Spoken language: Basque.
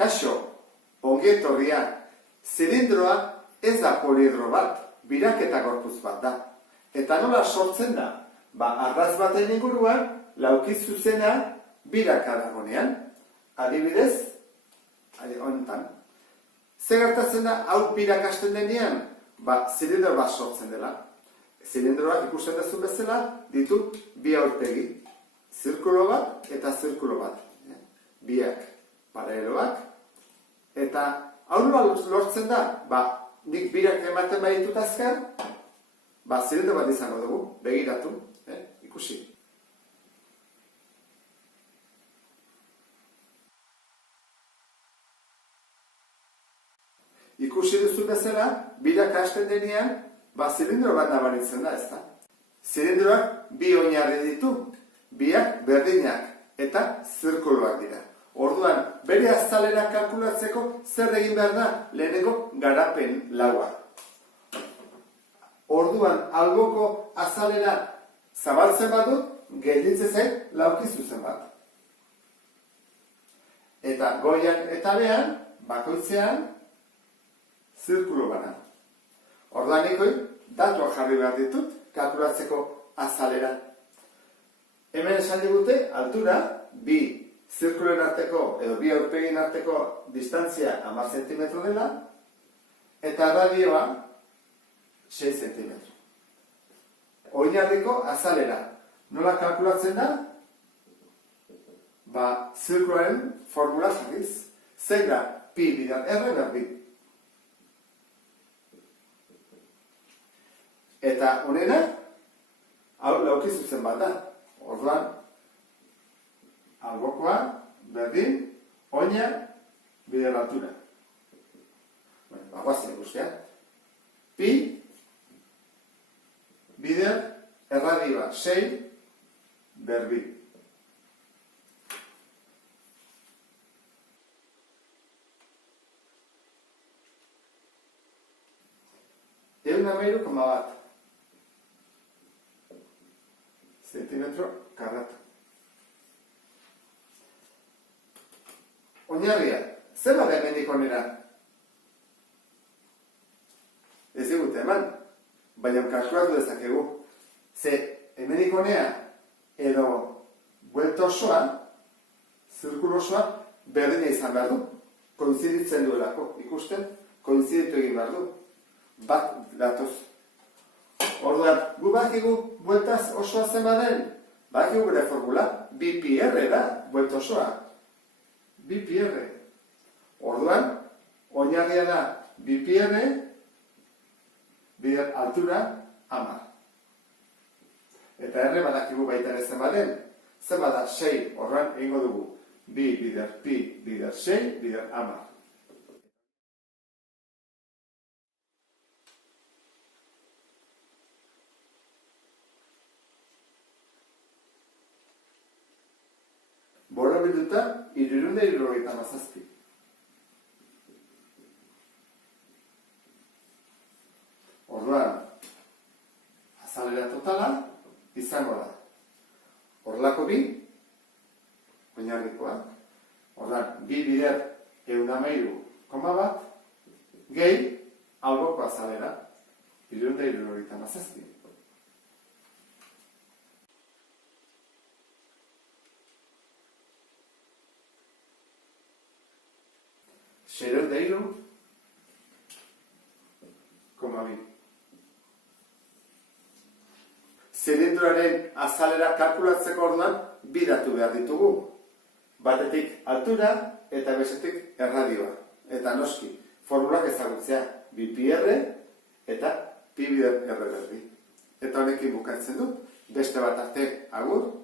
Kaixo, ongi etorria, zilindroa ez da poliedro bat, biraketa gorputz bat da. Eta nola sortzen da? Arras baten inguruan, lauki zuzena biraka dagonean. Adibidez, honetan. Ze gertatzen da, hau birakasten denean? Zilindro bat sortzen dela. Zilindroak ikusten duzun bezala, ditu bi aurpegi. Zirkulo bat eta zirkulo bat. Biak paraleloak. Eta hau nola lortzen da? Nik birak ematen baditut azkar, zilindro bat izango dugu, begiratu, ikusi. Ikusi duzu bezala, birak hasten denean, zilindro bat nabaritzen da, ezta? Zilindroak bi oinarri ditu, biak berdinak eta zirkuloak dira. Orduan, bere azalera kalkulatzeko zer egin behar da lehenengo garapen laua. Orduan, alboko azalera zabaltzen badut, gelditzen zait lauki zuzen bat. Eta goian eta behan, bakoitzean, zirkulo bana. Orduan ikoi, datuak jarri behar ditut, kalkulatzeko azalera. Hemen esan digute, altura, bi zirkuloen arteko, edo bi aurpegin arteko distantzia 10 cm dela, eta radioa 6 cm. Oinarriko azalera. Nola kalkulatzen da? Zirkuloaren formula jarriz. Zein da? Pi bider R berbi. Eta honena, hau lauki zuzen bat da. Orduan, albokoa, berdin, oina, bider altura. Guazien guztia. Pi, bider, erradioa, 6, berbi. €1,1 zentimetro karratu. Oinarria, zer bada hemendik onera? Ez digute eman, baina kalkulatu dezakegu. Ze hemendik onera edo buelta osoa, zirkulo osoa, berdina izan behar du. Koinziditzen duelako, ikusten, koinziditu egin behar du. Bat datoz. Orduan, gu bakigu bueltaz osoa zen baden, bakigu gure formula, bi pi R da, buelta osoa. Bi pi R. Orduan, oinarria da bi pi R, bider altura 10. Eta R badakigu baita ere zen baden, zen bada 6, orduan egingo dugu, bi bider pi, bider 6, bider 10. Borobilduta, 377. Orduan, azalera totala izango da. Horrelako bi, oinarrikoa. Orduan, bi bider 113,1, gehi, alboko azalera, 377. Xereu deiru, komabi. Zilindroaren azalera kalkulatzeko orduan, bi datu behar ditugu. Batetik altura eta bestetik erradioa. Eta noski, formulak ezagutzea, bi pi R eta pi bider R berdi. Eta honekin bukatzen dut, beste bat arte, agur.